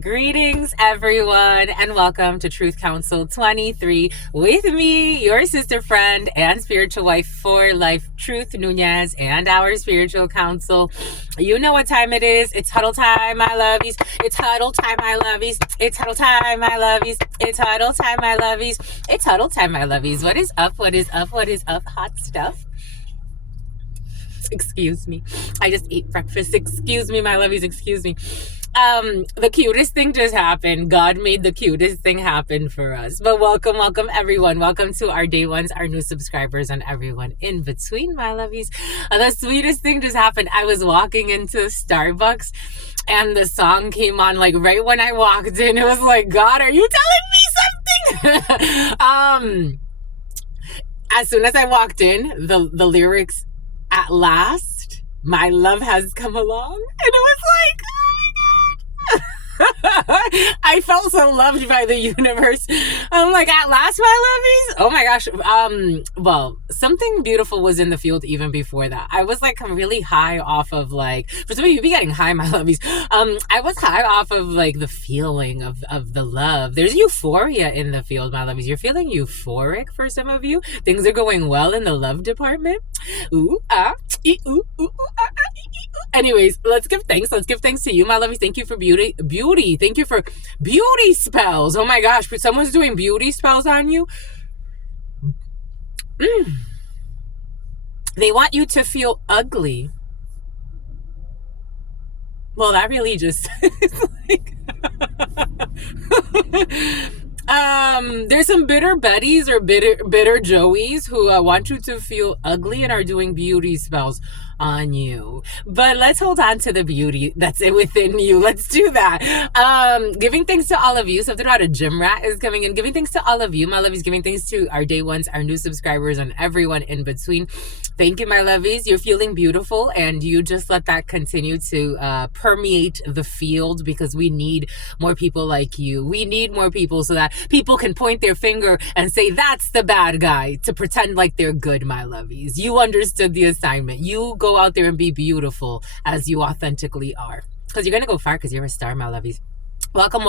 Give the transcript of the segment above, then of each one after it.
Greetings, everyone, and welcome to Truth Council 23 with me, your sister friend and spiritual wife for life, Truth Nunez, and our spiritual counsel. You know what time it is. It's huddle time, my lovies. It's huddle time, my lovies. It's huddle time, my lovies. It's huddle time, my lovies. It's huddle time, my lovies. What is up? What is up? What is up? Hot stuff. Excuse me. I just ate breakfast. Excuse me, my lovies. Excuse me. The cutest thing just happened. God made the cutest thing happen for us. But welcome everyone. Welcome to our day ones, our new subscribers, and everyone in between, my lovies. The sweetest thing just happened. I was walking into Starbucks and the song came on like right when I walked in. It was like, God, are you telling me something? As soon as I walked in, the lyrics, at last, my love has come along. And it was like, I felt so loved by the universe. I'm like, at last, my lovies. Oh my gosh. Well, something beautiful was in the field even before that. I was like really high off of like, for some of you be getting high, my lovies. I was high off of like the feeling of the love. There's euphoria in the field, my lovies. You're feeling euphoric for some of you. Things are going well in the love department. Ooh, ah, ee, ooh, ooh, ooh, ah, ah, ee, ee, ooh. Anyways, let's give thanks. Let's give thanks to you, my lovies. Thank you for beauty. Thank you for beauty spells. Oh my gosh, someone's doing beauty spells on you. They want you to feel ugly. Well, that really just is like there's some bitter Bettys or bitter Joeys who want you to feel ugly and are doing beauty spells on you. But let's hold on to the beauty that's within you. Let's do that. Giving thanks to all of you. Something about a gym rat is coming in. Giving thanks to all of you, my lovies. Giving thanks to our day ones, our new subscribers, and everyone in between. Thank you, my lovies. You're feeling beautiful, and you just let that continue to permeate the field because we need more people like you. We need more people so that people can point their finger and say, that's the bad guy, to pretend like they're good, my lovies. You understood the assignment. You go out there and be beautiful as you authentically are. Because you're going to go far because you're a star, my lovies. Welcome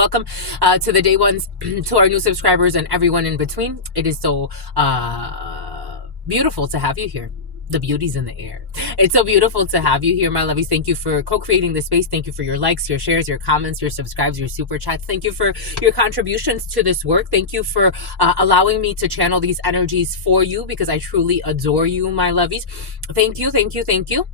to the day ones, to our new subscribers and everyone in between. It is so beautiful to have you here. The beauty's in the air. It's so beautiful to have you here, my lovies. Thank you for co-creating this space. Thank you for your likes, your shares, your comments, your subscribes, your super chats. Thank you for your contributions to this work. Thank you for allowing me to channel these energies for you because I truly adore you, my lovies. Thank you, thank you, thank you.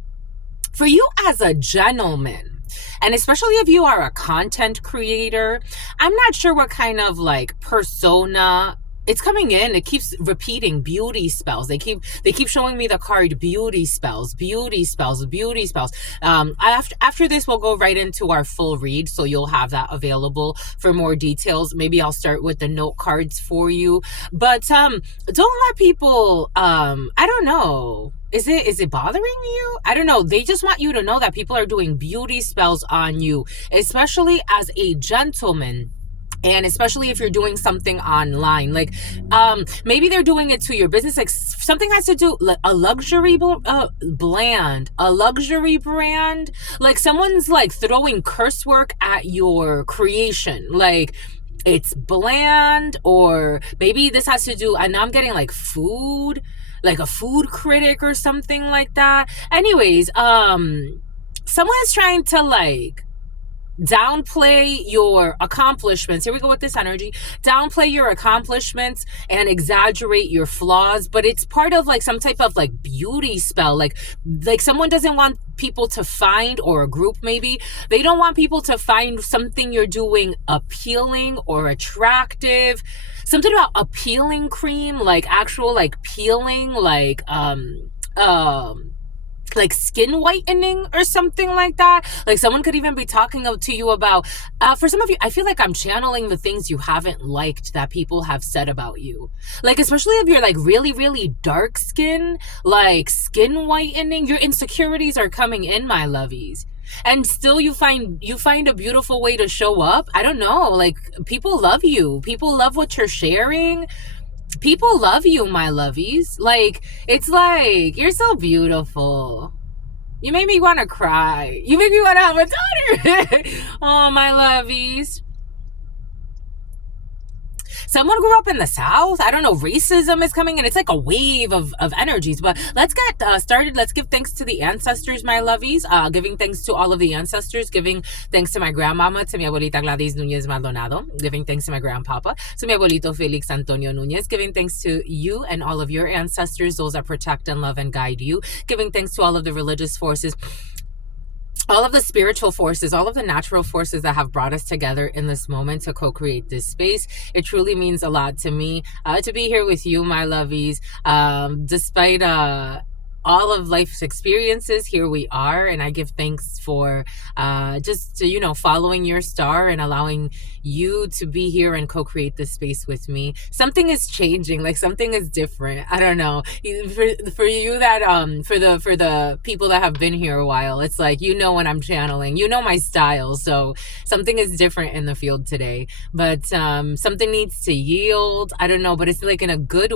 For you as a gentleman, and especially if you are a content creator, I'm not sure what kind of like persona it's coming in. It keeps repeating beauty spells. They keep showing me the card beauty spells, beauty spells, beauty spells. After this, we'll go right into our full read, so you'll have that available for more details. Maybe I'll start with the note cards for you, but don't let people. I don't know. Is it bothering you? I don't know. They just want you to know that people are doing beauty spells on you, especially as a gentleman. And especially if you're doing something online, like maybe they're doing it to your business, like something has to do like a luxury brand, like someone's like throwing curse work at your creation, like it's bland, or maybe this has to do, and now I'm getting like food, like a food critic or something like that. Anyways, someone's trying to like downplay your accomplishments. Here we go with this energy. Downplay your accomplishments and exaggerate your flaws, but it's part of like some type of like beauty spell. Like someone doesn't want people to find, or a group maybe, they don't want people to find something you're doing appealing or attractive. Something about appealing cream, like actual like peeling, like skin whitening or something like that. Like someone could even be talking to you about, for some of you, I feel like I'm channeling the things you haven't liked that people have said about you. Like, especially if you're like really, really dark skin, like skin whitening, your insecurities are coming in, my lovies. And still you find a beautiful way to show up. I don't know, like people love you. People love what you're sharing. People love you, my lovies. Like, it's like, you're so beautiful. You made me want to cry. You make me want to have a daughter. Oh, my lovies. Someone grew up in the South. I don't know. Racism is coming and it's like a wave of energies. But let's get started. Let's give thanks to the ancestors, my lovies. Giving thanks to all of the ancestors. Giving thanks to my grandmama, to mi abuelita Gladys Nunez Maldonado. Giving thanks to my grandpapa, to mi abuelito Felix Antonio Nunez. Giving thanks to you and all of your ancestors, those that protect and love and guide you. Giving thanks to all of the religious forces, all of the spiritual forces, all of the natural forces that have brought us together in this moment to co-create this space. It truly means a lot to me to be here with you, my lovies. Despite all of life's experiences, here we are, and I give thanks for just following your star and allowing you to be here and co-create this space with me. Something is changing, like something is different. I don't know, for you that for the people that have been here a while, it's like, when I'm channeling, my style. So something is different in the field today, but something needs to yield. I don't know, but it's like in a good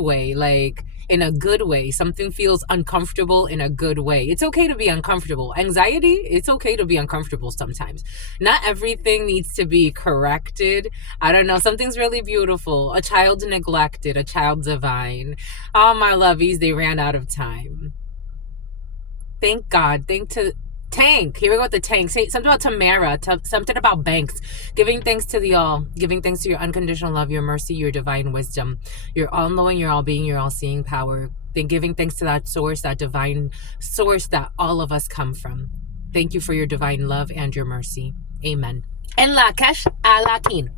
way, something feels uncomfortable in a good way. It's okay to be uncomfortable. Anxiety, it's okay to be uncomfortable sometimes. Not everything needs to be corrected. I don't know, something's really beautiful. A child neglected, a child divine. Oh, my lovies, they ran out of time. Thank God. Tank. Here we go with the tank. Say something about Tamara, something about Banks. Giving thanks to the all. Giving thanks to your unconditional love, your mercy, your divine wisdom, your all-knowing, your all-being, your all-seeing power. Then giving thanks to that source, that divine source that all of us come from. Thank you for your divine love and your mercy. Amen. En la CashAPP.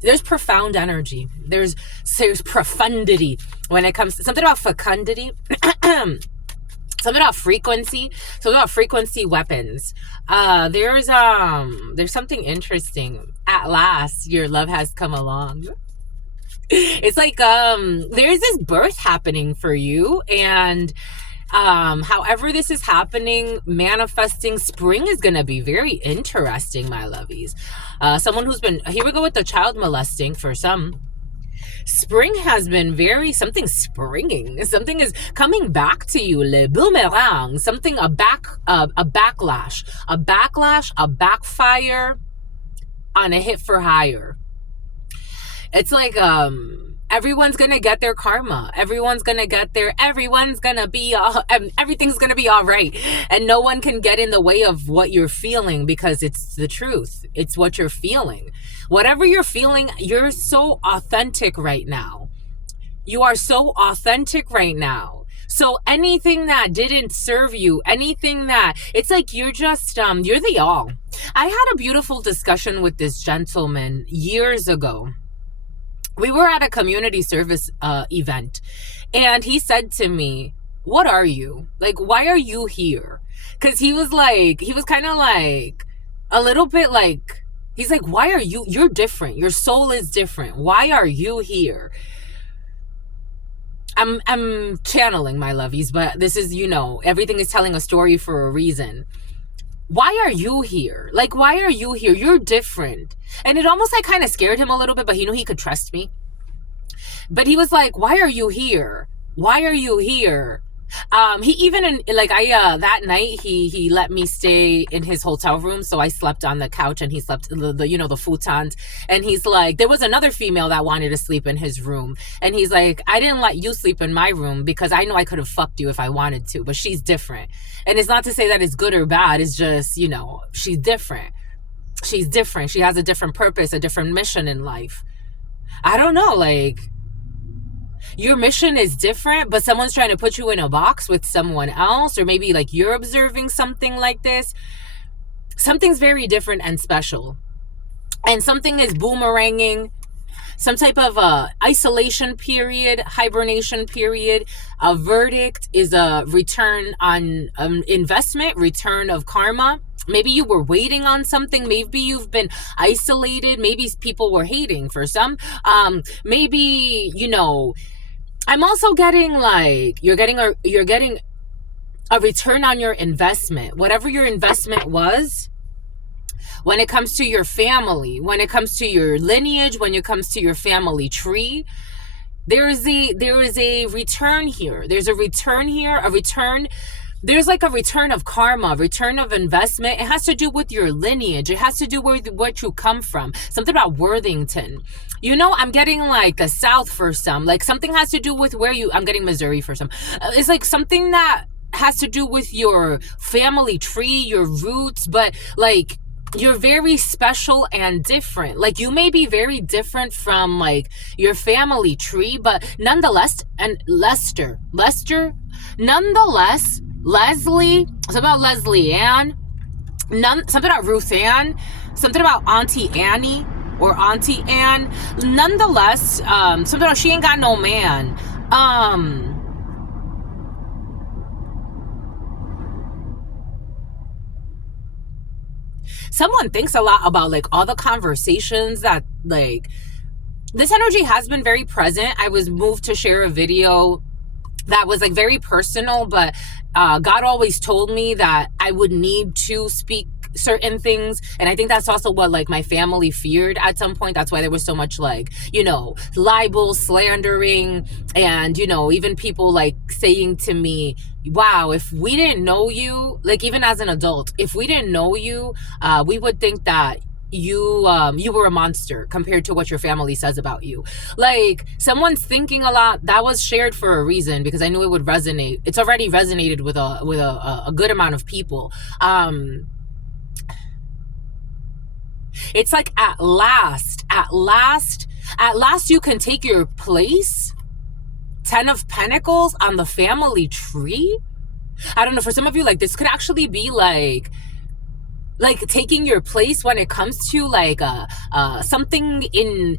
There's profound energy. There's profundity when it comes to something about fecundity. Something about frequency. Something about frequency weapons. There's something interesting. At last, your love has come along. It's like there's this birth happening for you, and however this is happening, manifesting, spring is gonna be very interesting, my lovies. Someone who's been, here we go with the child molesting for some. Spring has been something springing. Something is coming back to you, le boomerang. Something, a backlash, a backfire on a hit for hire. It's like, everyone's gonna get their karma. Everyone's gonna be everything's gonna be all right. And no one can get in the way of what you're feeling, because it's the truth. It's what you're feeling. Whatever you're feeling, you're so authentic right now. You are so authentic right now. So anything that didn't serve you, anything that, it's like you're just, you're the all. I had a beautiful discussion with this gentleman years ago. We were at a community service event, and he said to me, what are you? Like, why are you here? Because he was kind of like, a little bit like, he's like, why are you? You're different. Your soul is different. Why are you here? I'm channeling, my lovies, but this is, everything is telling a story for a reason. Why are you here? Like, why are you here? You're different. And it almost like kind of scared him a little bit, but he knew he could trust me. But he was like, why are you here? Why are you here? He even, that night, he let me stay in his hotel room. So I slept on the couch, and he slept the futons. And he's like, there was another female that wanted to sleep in his room. And he's like, I didn't let you sleep in my room because I know I could have fucked you if I wanted to, but she's different. And it's not to say that it's good or bad. It's just, she's different. She's different. She has a different purpose, a different mission in life. I don't know, like, your mission is different, but someone's trying to put you in a box with someone else, or maybe like you're observing something like this. Something's very different and special, and something is boomeranging. Some type of isolation period, hibernation period. A verdict is a return on investment, return of karma. Maybe you were waiting on something. Maybe you've been isolated. Maybe people were hating for some. Maybe, I'm also getting like, you're getting a return on your investment. Whatever your investment was, when it comes to your family, when it comes to your lineage, when it comes to your family tree, There is a return here. There's a return here, a return. There's like a return of karma, return of investment. It has to do with your lineage. It has to do with what you come from. Something about Worthington. I'm getting like the South for some. Like something has to do with I'm getting Missouri for some. It's like something that has to do with your family tree, your roots, but like you're very special and different. Like you may be very different from like your family tree, but nonetheless, and Lester, nonetheless, Leslie, something about Leslie Ann, something about Ruth Ann, something about Auntie Annie or Auntie Ann. Nonetheless, something about she ain't got no man. Someone thinks a lot about like all the conversations that like this energy has been very present. I was moved to share a video that was like very personal, but God always told me that I would need to speak certain things, and I think that's also what like my family feared at some point. That's why there was so much like libel, slandering, and even people like saying to me, wow, if we didn't know you, like even as an adult, if we didn't know you, we would think that you were a monster compared to what your family says about you. Like someone's thinking a lot. That was shared for a reason, because I knew it would resonate. It's already resonated with a good amount of people. It's like at last you can take your place. 10 of Pentacles on the family tree. I don't know, for some of you, like this could actually be like taking your place when it comes to like something in,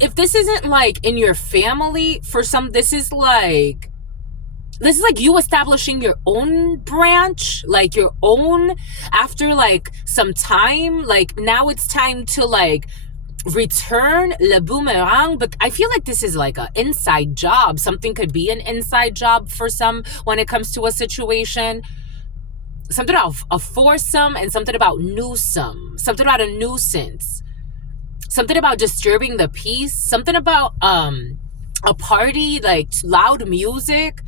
if this isn't like in your family, for some this is like you establishing your own branch, like your own, after like some time. Like now it's time to like return le boomerang. But I feel like this is like an inside job. Something could be an inside job for some when it comes to a situation. Something about a foursome and something about newsome, something about a nuisance, something about disturbing the peace, something about a party, like loud music.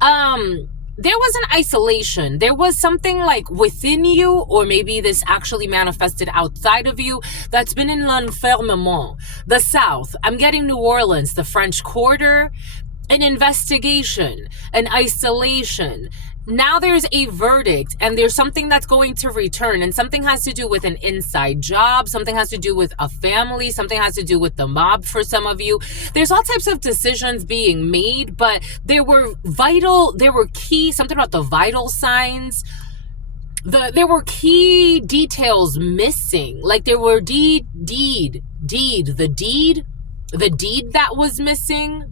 There was an isolation. There was something like within you, or maybe this actually manifested outside of you, that's been in l'enfermement. The South, I'm getting New Orleans, the French Quarter, an investigation, an isolation. Now there's a verdict, and there's something that's going to return, and something has to do with an inside job, something has to do with a family, something has to do with the mob for some of you. There's all types of decisions being made, but there were key, something about the vital signs. There were key details missing. Like there were the deed that was missing.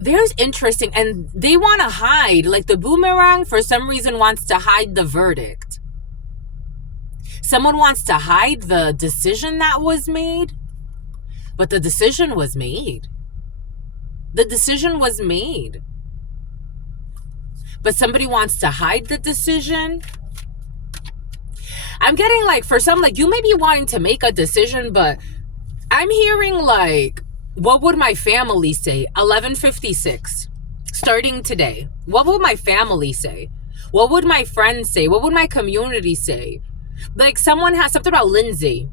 There's interesting, and they want to hide, like the boomerang for some reason wants to hide the verdict. Someone wants to hide the decision that was made, but the decision was made. The decision was made. But somebody wants to hide the decision. I'm getting like, for some, like you may be wanting to make a decision, but I'm hearing like, what would my family say? 11:56, starting today. What would my family say? What would my friends say? What would my community say? Like someone has something about Lindsay.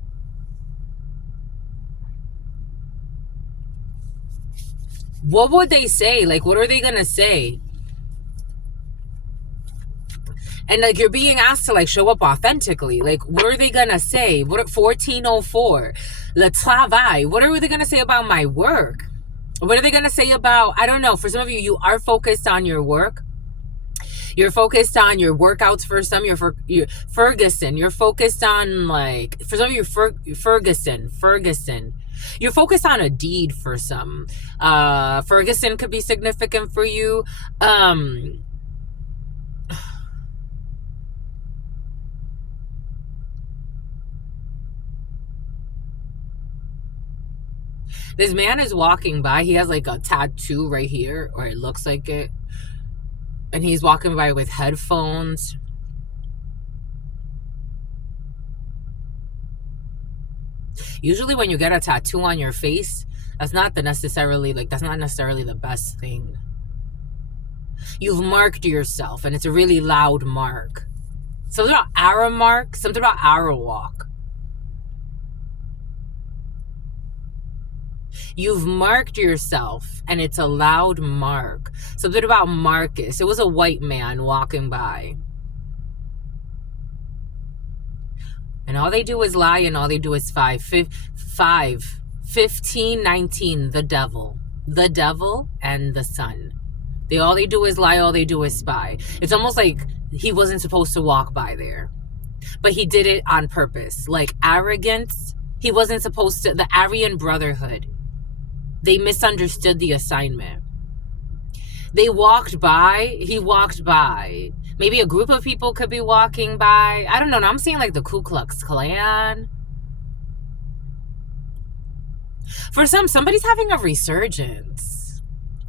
What would they say? Like, what are they going to say? And like you're being asked to like show up authentically. Like what are they gonna say? What 1404, le travail. What are they gonna say about my work? What are they gonna say about, I don't know. For some of you, you are focused on your work. You're focused on your workouts. For some, you're Ferguson. You're focused on like, for some of you, Ferguson. You're focused on a deed for some. Ferguson could be significant for you. This man is walking by. He has like a tattoo right here, or it looks like it. And he's walking by with headphones. Usually when you get a tattoo on your face, that's not necessarily the best thing. You've marked yourself, and it's a really loud mark. Something about arrow mark, something about arrow walk. You've marked yourself, and it's a loud mark. Something about Marcus. It was a white man walking by. And all they do is lie, and all they do is 15, 19, the devil and the sun. All they do is lie, all they do is spy. It's almost like he wasn't supposed to walk by there, but he did it on purpose. Like arrogance, he wasn't supposed to. The Aryan Brotherhood, they misunderstood the assignment. They walked by, he walked by. Maybe a group of people could be walking by. I don't know. I'm seeing like the Ku Klux Klan. For somebody's having a resurgence.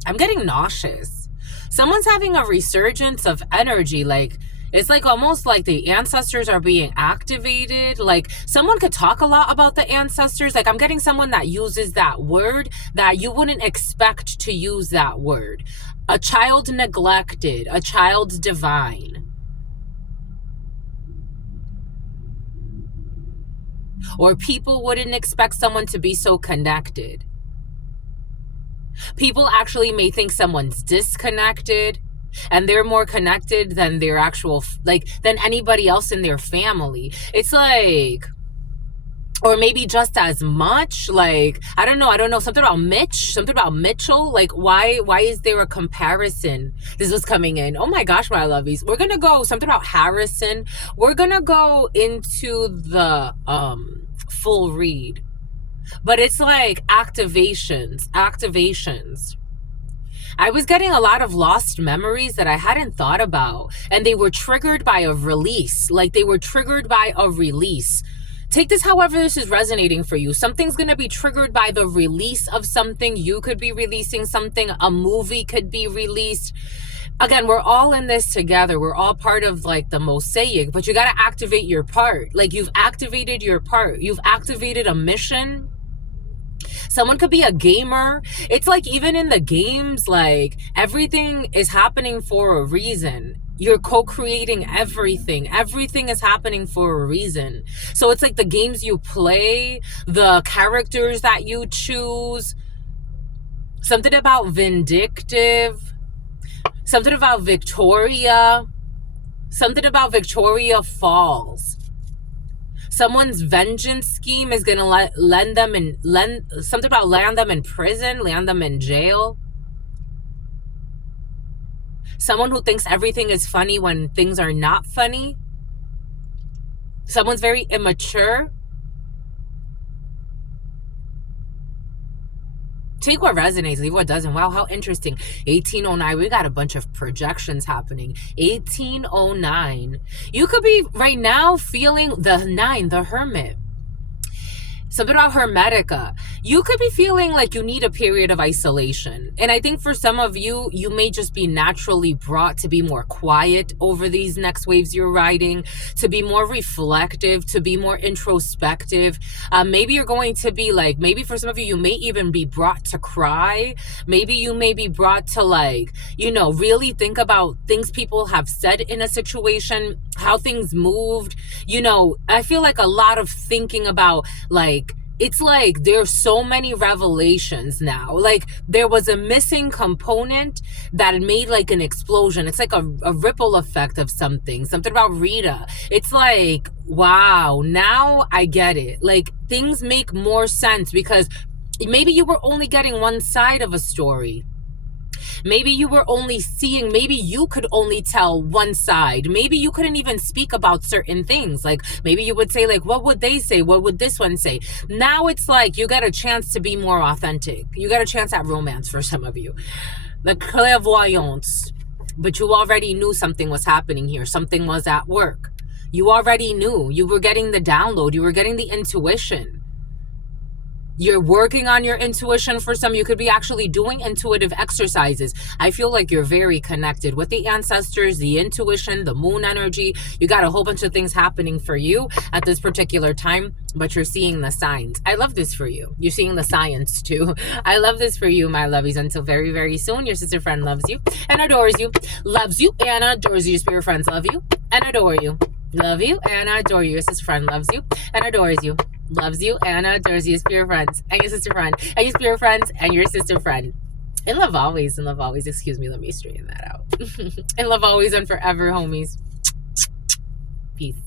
I'm getting nauseous. Someone's having a resurgence of energy. Like, it's like almost like the ancestors are being activated. Like, someone could talk a lot about the ancestors. Like, I'm getting someone that uses that word that you wouldn't expect to use that word. A child neglected, a child divine. Or people wouldn't expect someone to be so connected. People actually may think someone's disconnected, and they're more connected than their actual, than anybody else in their family. It's like, or maybe just as much. Like, I don't know. Something about Mitchell. Like, why is there a comparison? This was coming in. Oh my gosh, my lovies. We're going to go something about Harrison. We're going to go into the full read. But it's like activations. I was getting a lot of lost memories that I hadn't thought about. And they were triggered by a release. Take this however this is resonating for you. Something's going to be triggered by the release of something. You could be releasing something. A movie could be released. Again, we're all in this together. We're all part of like the mosaic, but you got to activate your part. Like, you've activated your part. You've activated a mission. Someone could be a gamer. It's like, even in the games, like, everything is happening for a reason. You're co-creating everything. Everything is happening for a reason. So it's like the games you play, the characters that you choose. Something about vindictive. Something about Victoria. Something about Victoria Falls. Someone's vengeance scheme is going to land them in prison, land them in jail. Someone who thinks everything is funny when things are not funny. Someone's very immature. Take what resonates, leave what doesn't. Wow, how interesting. 1809, we got a bunch of projections happening. 1809. You could be right now feeling the 9, the Hermit. Something about Hermetica. You could be feeling like you need a period of isolation. And I think for some of you, you may just be naturally brought to be more quiet over these next waves you're riding, to be more reflective, to be more introspective. Maybe you're going to be like, maybe for some of you, you may even be brought to cry. Maybe you may be brought to really think about things people have said in a situation, how things moved. I feel like a lot of thinking about it's like there's so many revelations now. Like, there was a missing component that made like an explosion. It's like a ripple effect of something about Rita. It's like, wow, now I get it. Like, things make more sense because maybe you were only getting one side of a story. Maybe you were only seeing, maybe you could only tell one side. Maybe you couldn't even speak about certain things. Like, maybe you would say, like, what would they say? What would this one say? Now it's like you got a chance to be more authentic. You got a chance at romance for some of you. The clairvoyance. But you already knew something was happening here. Something was at work. You already knew. You were getting the download. You were getting the intuition. You're working on your intuition. For some, you could be actually doing intuitive exercises. I feel like you're very connected with the ancestors, the intuition, the moon energy. You got a whole bunch of things happening for you at this particular time, but you're seeing the signs. I love this for you. You're seeing the science too. I love this for you, my lovies. Until very, very soon, your sister friend loves you and adores you. Loves you and adores you. Your spirit friends love you and adore you. Love you and adore you. Your sister friend loves you and adores you. Loves you and adores you. Your spirit friends and your sister friend and your spirit friends and your sister friend. In love always, in love always. Excuse me, let me straighten that out. In love always and forever, homies. Peace.